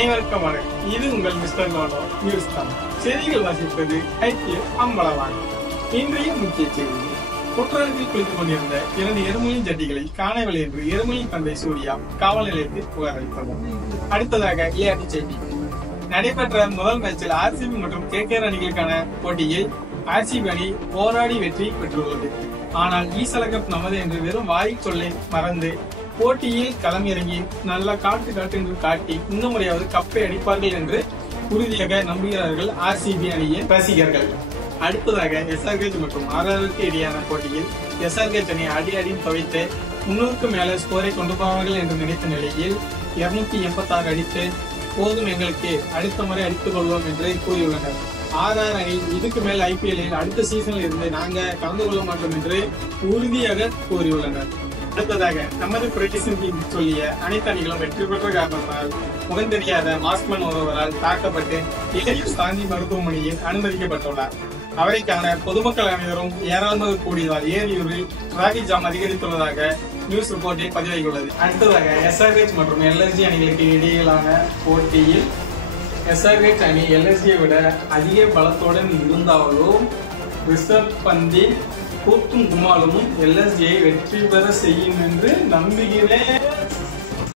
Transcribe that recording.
அனைவருக்கும் வணக்கம். இது உங்கள் மிஸ்டர் லோலோ நியூஸ் தான். செய்திகள் வாசிப்பது ஐக்கிய அம்பலவான். இன்றைய முக்கிய செய்தி: குற்றத்தில் குளித்துக் கொண்டிருந்த 2 எருமையின் ஜட்டிகளை காணவில்லை என்று எருமையின் தந்தை சூர்யா காவல் நிலையத்தில் புகார் அளித்தனர். அடுத்ததாக விளையாட்டுச் செய்தி: நடைபெற்ற முதல் மேட்சில் ஆர்சிபி மற்றும் கேகேஆர் அணிகளுக்கான போட்டியில் ஆர்சிபி அணி போராடி வெற்றி பெற்றுள்ளது. ஆனால் ஈசல கப் நமது என்று வெறும் வாய் சொல்லை மறந்து போட்டியில் களமிறங்கி நல்ல காட்டு என்று காட்டி இந்த முறையாவது கப்பை அடிப்பார்கள் என்று உறுதியாக நம்புகிறார்கள் ஆர்சிபி அணியின் ரசிகர்கள். அடுத்ததாக எஸ்ஆர்கேஜ் மற்றும் ஆர்ஆருக்கு இடையான போட்டியில் எஸ்ஆர்கேஜ் அணி அடின்னு துவைத்து 300க்கு மேல ஸ்கோரை கொண்டு போவார்கள் என்று நினைத்த நிலையில் 286 அடித்து போதும், எங்களுக்கு அடுத்த முறை அடித்துக் கொள்வோம் என்று கூறியுள்ளனர். ஆர்ஆர் அணி இதுக்கு மேல் ஐபிஎல்லில் அடுத்த சீசனில் இருந்து நாங்க கலந்து கொள்ள மாட்டோம் என்று உறுதியாக கூறியுள்ளனர். அடுத்ததாக நமது பிரதேசம் சொல்லிய அனைத்து அணிகளும் வெற்றி பெற்ற காரணத்தால் முகம் தெரியாத மாஸ்க்மேன் ஒருவரால் தாக்கப்பட்டு ஏரியூர் காந்தி மருத்துவமனையில் அனுமதிக்கப்பட்டுள்ளார். அவரை காண பொதுமக்கள் அனைவரும் ஏராளமாக கூடியதால் ஏரியூரில் டிராபிக் ஜாம் அதிகரித்துள்ளதாக நியூஸ் ரிப்போர்ட்டில் பதிவாகியுள்ளது. அடுத்ததாக எஸ்ஆர்ஹெச் மற்றும் எல்எஸ்ஜி அணிகளுக்கு இடையிலான போட்டியில் எஸ்ஆர்ஹெச் அணி எல்எஸ்ஜியை விட அதிக பலத்துடன் இருந்தாலும் ரிஷப் பந்தின் கூத்தும் குமாலும் எல்எஸ்ஜியை வெற்றி பெற செய்யும் என்று நம்புகிறேன்.